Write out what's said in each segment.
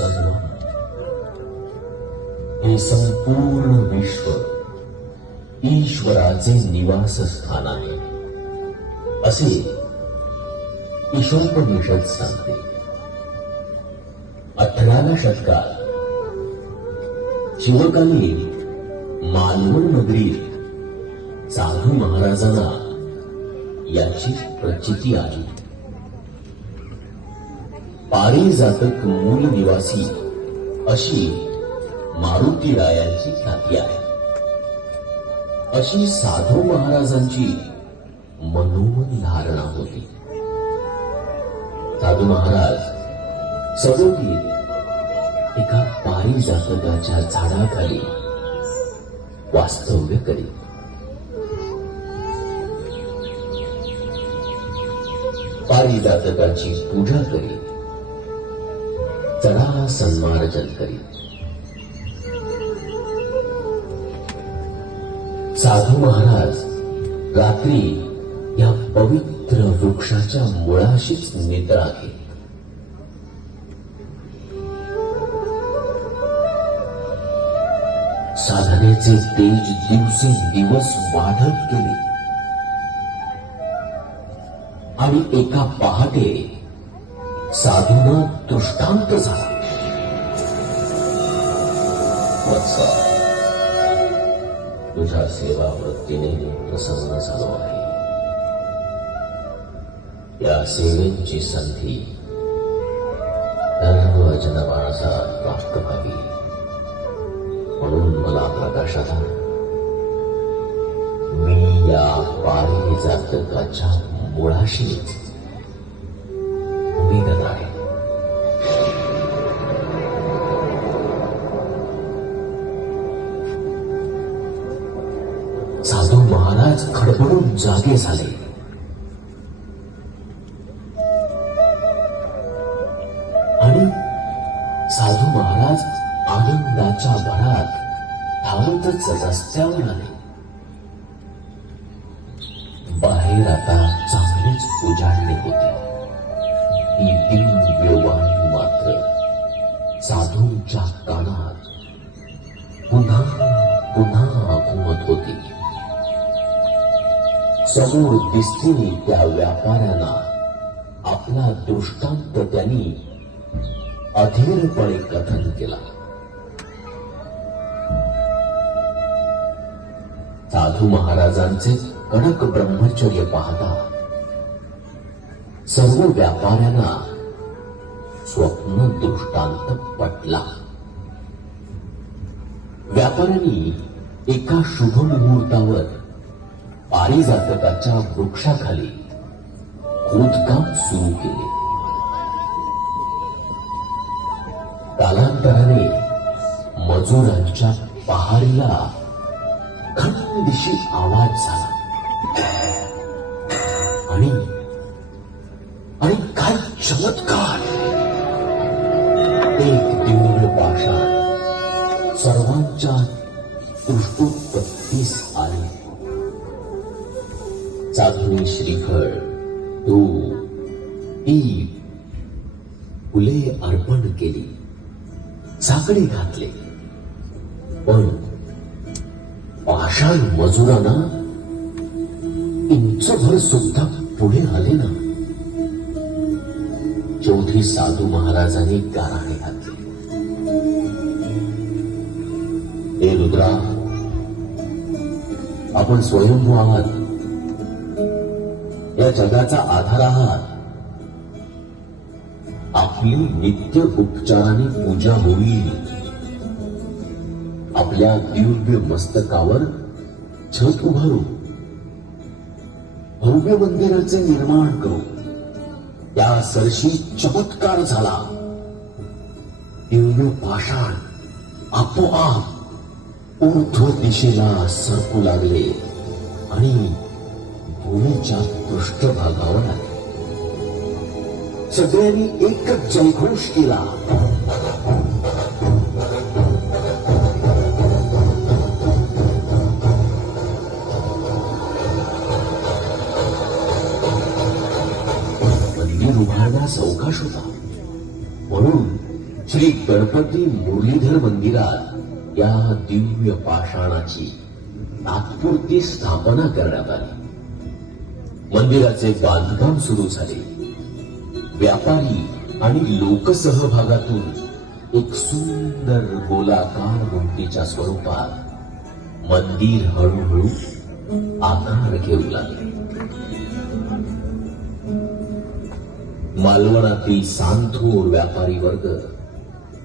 सर्व हे संपूर्ण विश्व ईश्वराचे निवासस्थान आहे असे ईशोपनिषद सांगते. 18व्या शतकात शिवकालीन मालवण नगरीत साधू महाराजांना याची प्रचिती आली. पारिजातक मूल निवासी अशी मारुतीरायांची ख्याती आहे. अशी साधू महाराजांची मनोमन धारणा होती. साधू महाराज सडोलीत एका पारिजातकाच्या झाडाखाली वास्तव्य करीत. पारिजातकाची पूजा करीत, चढा सन्मार्जन करीत. साधू महाराज रात्री या पवित्र वृक्षाच्या मुळाशीच निद्रा घेत. साधनेचे तेज दिवसेंदिवस वाढत गेले आणि एका पहाटे साधूंना दृष्टांत झाला. वत्सा, तुझ्या सेवा वृत्तीने प्रसन्न झालो आहे. या सेवेची संधी सर्व जनमानसात प्राप्त व्हावी म्हणून मला प्रकाशात आला. मी या पारिजातकाच्या मुळाशीच उभीगत आहे. साधू महाराज खडबडून जागे झाले. आणि साधू महाराज आनंदाच्या भरात धावतच रस्त्यावर आले. बाहेर आता चांगलेच उजाडले होते. ही दिव्यवाणी मात्र साधूंच्या कानात पुन्हा पुन्हा घुमत होती. समोर दिसलेली त्या व्यापाऱ्यांना आपला दृष्टांत त्यांनी अधीरपणे कथन केला. साधू महाराजांचे कडक ब्रह्मचर्य पाहता सर्व व्यापाऱ्यांना स्वप्न दृष्टांत पटला. व्यापाऱ्यांनी एका शुभ मुहूर्तावर पारिजातकाच्या वृक्षाखाली खोदकाम सुरू केले. कालांतराने मजुरांच्या पहाडीला खंदिशी आवाज झाला आणि काय चमत्कार! एक दिव्य पाषाण सर्वांच्या दृष्टोत्पत्तीस आले. साधूंनी श्रीफळ, दूध, दीप, फुले अर्पण केली, साकडे घातले. पण पाषाण मजुरांना इंचभर सुद्धा पुढे आले ना. शेवटी साधू महाराजांनी गाराणे घातले. हे रुद्रा, आपण स्वयंभू आहात, या जगाचा आधार आहात. आपली नित्य उपचाराने पूजा होईल. आपल्या दिव्य मस्तकावर छत उभारू, भव्य मंदिराचे निर्माण करू. त्या सरशी चमत्कार झाला. दिव्य पाषाण आपोआप ऊर्ध्व दिशेला सरकू लागले आणि भूमीच्या पृष्ठभागावर आले. सगळ्यांनी एकच जयघोष केला. मंदिर उभारण्यास अवकाश होता म्हणून श्री गणपती मुरलीधर मंदिरात या दिव्य पाषाणाची तात्पुरती स्थापना करण्यात आली. मंदिराचे बांधकाम सुरू झाले. व्यापारी आणि लोकसहभागातून एक सुंदर गोलाकार मूर्तीच्या स्वरूपात मंदिर हळूहळू आकार घेऊ लागले. मालवणातील सांथोर व्यापारी वर्ग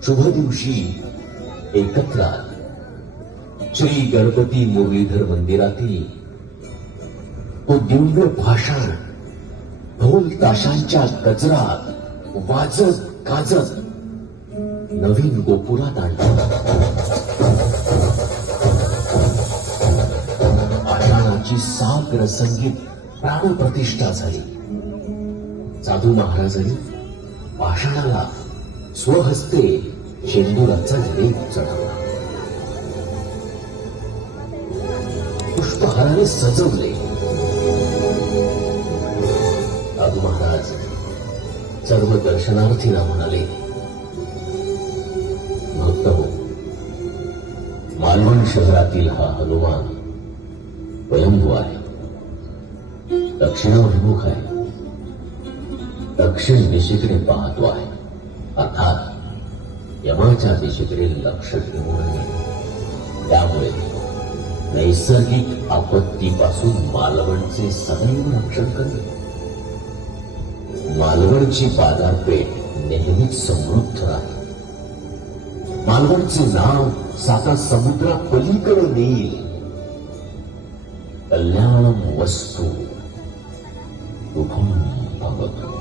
शुभ दिवशी एकत्र आले. श्री गणपती मुरलीधर मंदिरातील तो दिव्य भाषण ढोल ताशांच्या गजरात वाजत गाजत नवीन गोपुरात आणलं. भाषणाची साग्र संगीत प्राणप्रतिष्ठा झाली. साधू महाराजांनी भाषणाला स्वहस्ते शेंदुराचा लेप चढवला. पुष्पहाराने सजवले. साधू महाराज सर्व दर्शनार्थींना म्हणाले, भक्त हो, मालवण शहरातील हा हनुमान स्वयंभू आहे. दक्षिणाभिमुख आहे. दक्षिण दिशेकडे पाहतो आहे. अर्थात यमाच्या दिशेकडे लक्ष ठेवू नये. त्यामुळे नैसर्गिक आपत्तीपासून मालवणचे सदैव रक्षण करेल. मालवणची बाजारपेठ नेहमीच समृद्ध राहील. मालवणचे नाव साता समुद्रा पलीकडे नेईल. कल्याणम वस्तू शुभम भवतु.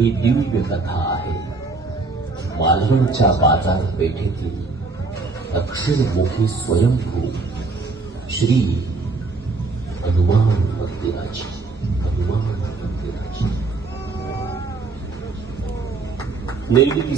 ही दिव्य कथा आहे मालवणच्या बाजारपेठेतील दक्षिणमुखी स्वयंभू श्री हनुमान मंदिराची. हनुमान मंदिराची नेमकी